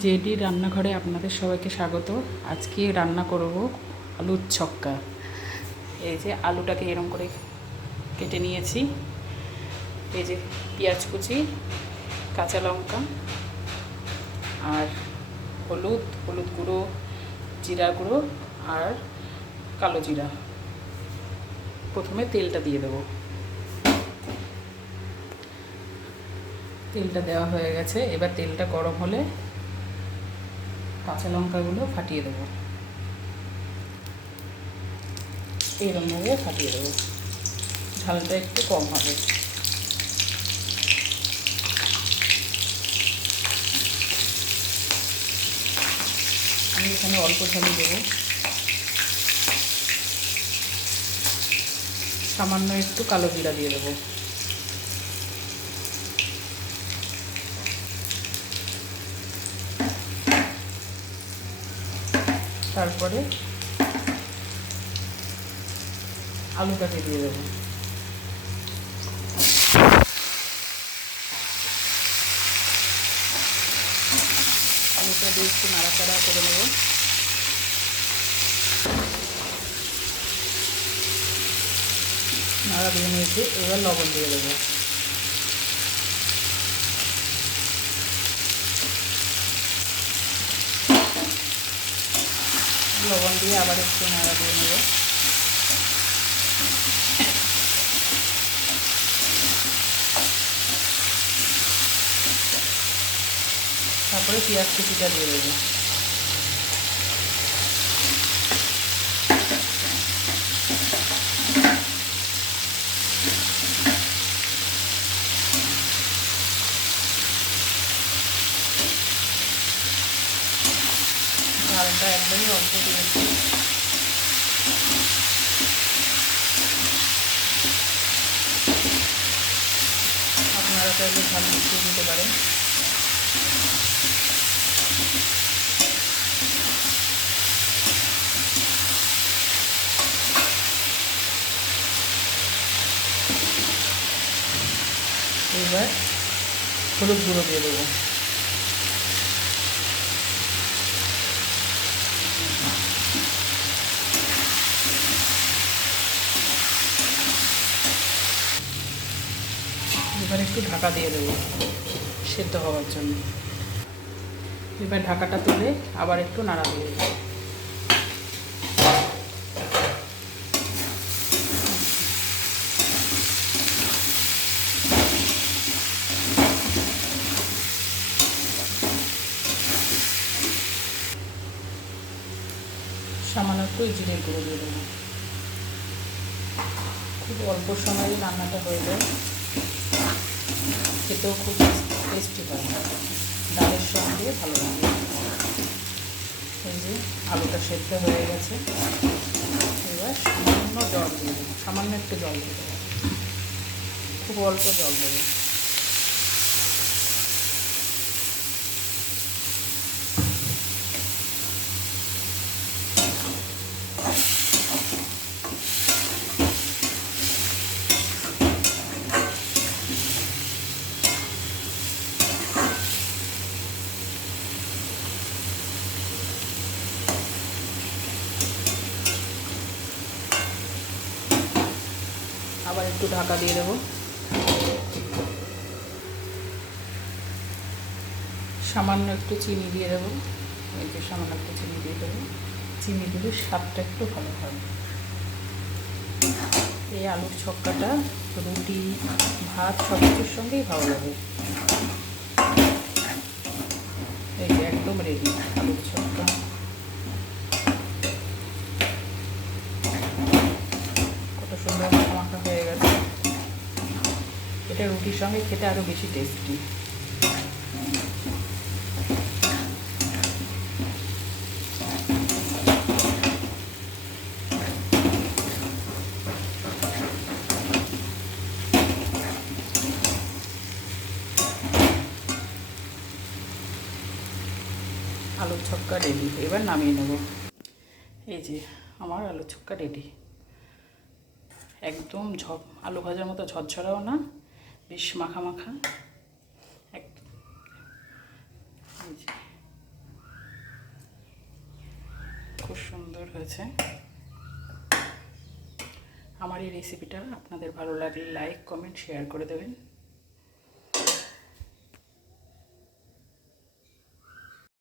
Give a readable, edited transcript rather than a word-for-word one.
JD রান্নাঘরে আপনাদের সবাইকে স্বাগত। আজকে রান্না করব আলুর ছক্কা। এই যে আলুটাকে এরকম করে কেটে নিয়েছি, এই যে পেঁয়াজ কুচি, কাঁচা লঙ্কা আর হলুদ গুঁড়ো, জিরা গুঁড়ো আর কালো জিরা। প্রথমে তেলটা দিয়ে দেবো। তেলটা দেওয়া হয়ে গেছে, এবার তেলটা গরম হলে কাঁচা লঙ্কাগুলো ফাটিয়ে দেবো, এইরকমভাবে ফাটিয়ে দেবো, ঝালটা একটু কম হবে। আমি এখানে অল্প ঝালই দেবো, সামান্য একটু কালো জিরা দিয়ে দেবো। তারপরে আলুটাকে দিয়ে দেবো। আলুটা দিয়ে একটু নাড়াচাড়া করে নেব। নাড়া দিয়ে নিয়েছি, এবার লবণ দিয়ে দেবো। লবণ দিয়ে আবার একটু নাড়া দিয়ে নেব। তারপরে পেঁয়াজ কুচিটা দিয়ে দেবো। ঝালটা একদমই অল্প দিয়েছি। আপনারা চাইলে ঝাল মিশিয়ে দিতে পারেন। এবার হলুদ গুঁড়ো দিয়ে দেবো। এবার একটু ঢাকা দিয়ে দেবো সেদ্ধ হওয়ার জন্য। এবার ঢাকাটা তুলে আবার একটু নাড়া দিয়ে দেবো। সামান্য একটু জিরে গুঁড়ো দিয়ে দেবো। খুব অল্প সময়ে রান্নাটা হয়ে যায়, খেতেও খুব টেস্টি হয়, ডালের সঙ্গে ভালো লাগে। এই যে আলুটা সেদ্ধ হয়ে গেছে, এবার সামান্য জল দিয়ে দেবো, সামান্য একটু জল দিয়ে দেবো, খুব অল্প জল দেবো। আবার একটু ঢাকা দিয়ে দেবো। সামান্য একটু চিনি দিয়ে দেবো। এই যে সামান্য একটু চিনি দিয়ে দেবো, চিনি দিলে স্বাদটা একটু ভালো হয়। এই আলুর ছক্কাটা রুটি, ভাত সব কিছুর সঙ্গেই ভালো লাগে। এই যে একদম রেডি আলুর ছক্কা। কত সুন্দর মাখা মাখা হয়ে গেছে। এটা রুটির সঙ্গে খেতে আরও বেশি টেস্টি। আলুর ছক্কা রেডি, এবার নামিয়ে নেব। এই যে আমার আলুর ছক্কা রেডি। একদম আলু ভাজার মতো ঝরঝরাও না, বেশ মাখা মাখা। এই যে খুব সুন্দর হয়েছে। আমার এই রেসিপিটা আপনাদের ভালো লাগলে লাইক, কমেন্ট, শেয়ার করে দেবেন।